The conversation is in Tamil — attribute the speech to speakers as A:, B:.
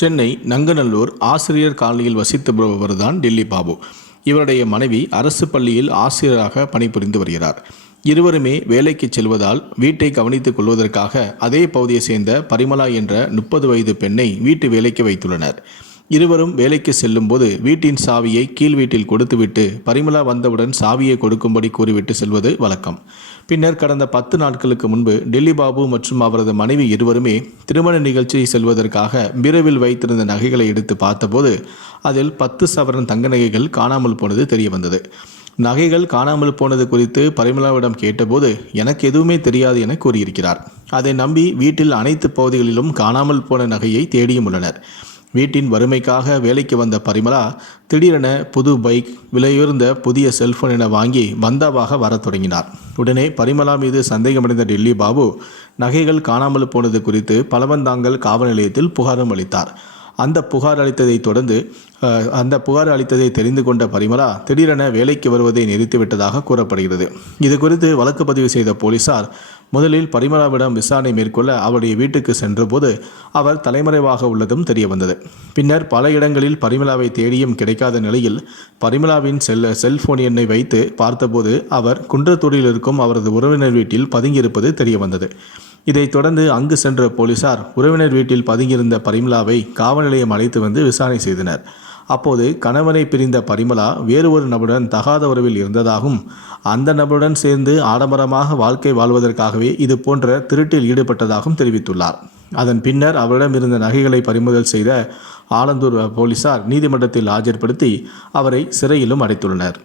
A: சென்னை நங்கநல்லூர் ஆசிரியர் காலனியில் வசித்து வருபவர்தான் தான் டெல்லி பாபு. இவருடைய மனைவி அரசு பள்ளியில் ஆசிரியராக பணிபுரிந்து வருகிறார். இருவருமே வேலைக்கு செல்வதால் வீட்டை கவனித்துக் கொள்வதற்காக அதே பகுதியை சேர்ந்த பரிமலா என்ற முப்பது வயது பெண்ணை வீட்டு வேலைக்கு வைத்துள்ளனர். இருவரும் வேலைக்கு செல்லும்போது வீட்டின் சாவியை கீழ் வீட்டில் கொடுத்துவிட்டு பரிமலா வந்தவுடன் சாவியை கொடுக்கும்படி கூறிவிட்டு செல்வது வழக்கம். பின்னர் கடந்த பத்து நாட்களுக்கு முன்பு டெல்லி பாபு மற்றும் அவரது மனைவி இருவருமே திருமண நிகழ்ச்சி செல்வதற்காக பீரோவில் வைத்திருந்த நகைகளை எடுத்து பார்த்தபோது அதில் பத்து சவரன் தங்க நகைகள் காணாமல் போனது தெரிய வந்தது நகைகள் காணாமல் போனது குறித்து பரிமலாவிடம் கேட்டபோது எனக்கு எதுவுமே தெரியாது என கூறியிருக்கிறார். அதை நம்பி வீட்டில் அனைத்து பகுதிகளிலும் காணாமல் போன நகையை தேடியும் உள்ளனர். வீட்டின் வறுமைக்காக வேலைக்கு வந்த பரிமலா திடீரென புது பைக் விலையுயர்ந்த புதிய செல்போன் என வாங்கி வந்தாவாக வரத் தொடங்கினார். உடனே பரிமளா மீது சந்தேகமடைந்த டெல்லி பாபு நகைகள் காணாமல் போனது குறித்து பலவந்தாங்கல் காவல் நிலையத்தில் புகாரும் அளித்தார். அந்த புகார் அளித்ததை தொடர்ந்து அந்த புகார் அளித்ததை தெரிந்து கொண்ட பரிமளா திடீரென வேலைக்கு வருவதை நிறுத்திவிட்டதாக கூறப்படுகிறது. இது குறித்து வழக்கு பதிவு செய்த போலீசார் முதலில் பரிமளாவிடம் விசாரணை மேற்கொள்ள அவருடைய வீட்டுக்கு சென்றபோது அவர் தலைமறைவாக உள்ளதும் தெரியவந்தது. பின்னர் பல இடங்களில் பரிமளாவை தேடியும் கிடைக்காத நிலையில் பரிமளாவின் செல்ல செல்போன் எண்ணை வைத்து பார்த்தபோது அவர் குன்றத்தூரில் இருக்கும் அவரது உறவினர் வீட்டில் பதுங்கியிருப்பது தெரியவந்தது. இதைத் தொடர்ந்து அங்கு சென்ற போலீசார் உறவினர் வீட்டில் பதுங்கியிருந்த பரிமளாவை காவல் நிலையம் அழைத்து வந்து விசாரணை செய்தனர். அப்போது கணவனை பிரிந்த பரிமலா வேறு ஒரு நபருடன் தகாத உறவில் இருந்ததாகவும் அந்த நபருடன் சேர்ந்து ஆடம்பரமாக வாழ்க்கை வாழ்வதற்காகவே இது போன்ற திருட்டில் ஈடுபட்டதாகவும் தெரிவித்துள்ளார். அதன் பின்னர் அவரிடம் இருந்த நகைகளை பறிமுதல் செய்த ஆலந்தூர் போலீசார் நீதிமன்றத்தில் ஆஜர்படுத்தி அவரை சிறையிலும் அடைத்துள்ளனர்.